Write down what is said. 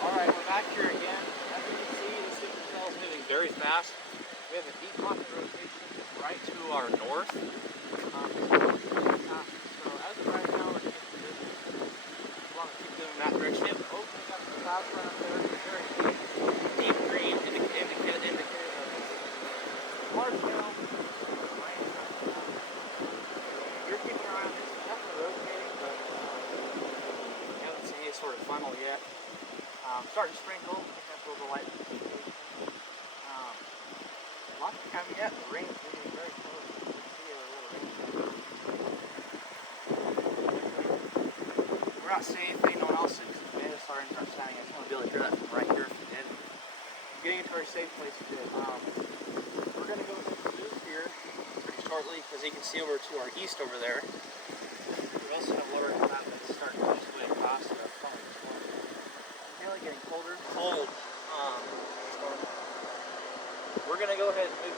Alright, we're back here again. As you can see, this super cell is moving very fast. We have a deep pocket rotation right to our north. So as of right now, we're getting this. We want to keep doing that direction. We have the opening up the clouds right up there. It's very deep green indicator of large scale rain. You're keeping an eye on this. It's definitely rotating, but we haven't seen any sort of funnel yet. Starting to sprinkle. I think that's a little light. Lots coming yet. The rain's getting very close. You can see a little rain. We're not seeing anything. No one else is. Maybe it's starting to start sounding. I just want to be able to hear that from right here if it did. Getting into our safe place is good. We're going to go ahead and move here pretty shortly because you can see over to our east over there. We also have lower cloud that's starting to push way across the front. Getting colder. Cold. We're gonna go ahead and move